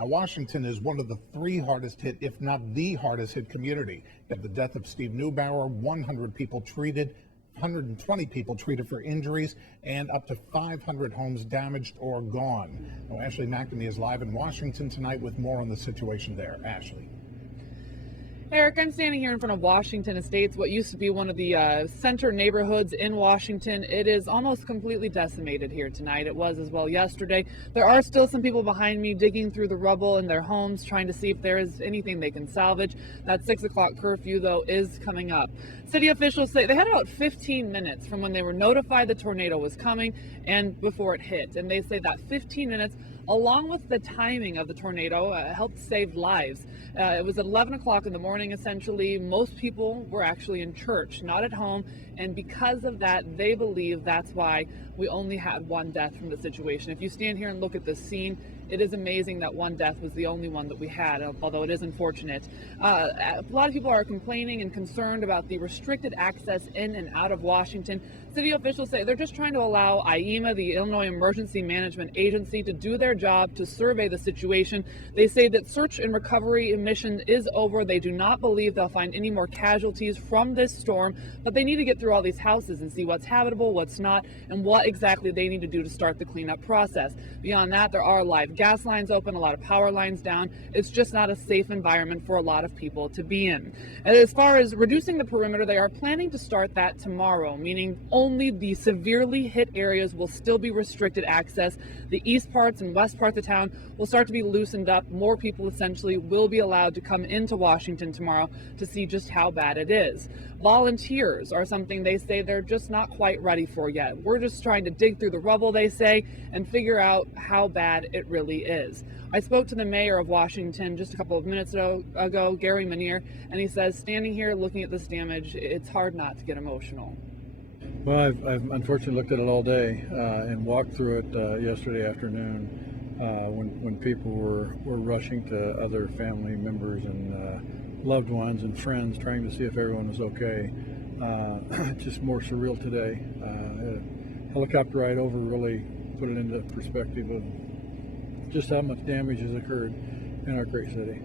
Now, Washington is one of the three hardest hit, if not the hardest hit community. You have the death of Steve Neubauer, 100 people treated, 120 people treated for injuries, and up to 500 homes damaged or gone. Now, Ashley McNamee is live in Washington tonight with more on the situation there. Ashley. Eric, I'm standing here in front of Washington Estates, what used to be one of the center neighborhoods in Washington. It is almost completely decimated here tonight. It was as well yesterday. There are still some people behind me digging through the rubble in their homes, trying to see if there is anything they can salvage. That 6 o'clock curfew, though, is coming up. City officials say they had about 15 minutes from when they were notified the tornado was coming and before it hit. And they say that 15 minutes, along with the timing of the tornado, helped save lives. It was at 11 o'clock in the morning, essentially. Most people were actually in church, not at home. And because of that, they believe that's why we only had one death from the situation. If you stand here and look at the scene, it is amazing that one death was the only one that we had, although it is unfortunate. A lot of people are complaining and concerned about the restricted access in and out of Washington. City officials say they're just trying to allow IEMA, the Illinois Emergency Management Agency, to do their job to survey the situation. They say that search and recovery mission is over. They do not believe they'll find any more casualties from this storm, but they need to get through all these houses and see what's habitable, what's not, and what exactly they need to do to start the cleanup process. Beyond that, there are live gas lines open, a lot of power lines down. It's just not a safe environment for a lot of people to be in. And as far as reducing the perimeter, they are planning to start that tomorrow, meaning only the severely hit areas will still be restricted access. The east parts and west parts of town will start to be loosened up. More people essentially will be allowed to come into Washington tomorrow to see just how bad it is. Volunteers are something they say they're just not quite ready for yet. We're just trying to dig through the rubble, they say, and figure out how bad it really is. I spoke to the mayor of Washington just a couple of minutes ago, Gary Manier, and he says, standing here looking at this damage, it's hard not to get emotional. Well, I've unfortunately looked at it all day and walked through it yesterday afternoon when people were rushing to other family members and loved ones and friends, trying to see if everyone was okay. Just more surreal today. A helicopter ride over really put it into perspective of just how much damage has occurred in our great city.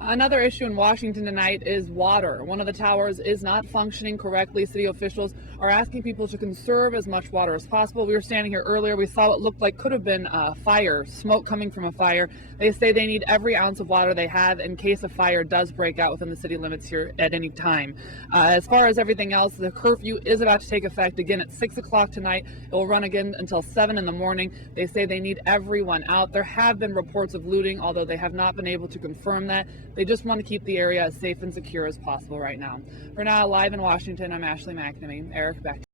Another issue in Washington tonight is water. One of the towers is not functioning correctly. City officials are asking people to conserve as much water as possible. We were standing here earlier. We saw what looked like could have been fire, smoke coming from a fire. They say they need every ounce of water they have in case a fire does break out within the city limits here at any time. As far as everything else, the curfew is about to take effect again at 6 o'clock tonight. It will run again until 7 in the morning. They say they need everyone out. There have been reports of looting, although they have not been able to confirm that. They just want to keep the area as safe and secure as possible right now. For now, live in Washington, I'm Ashley McNamee. Eric, back to you.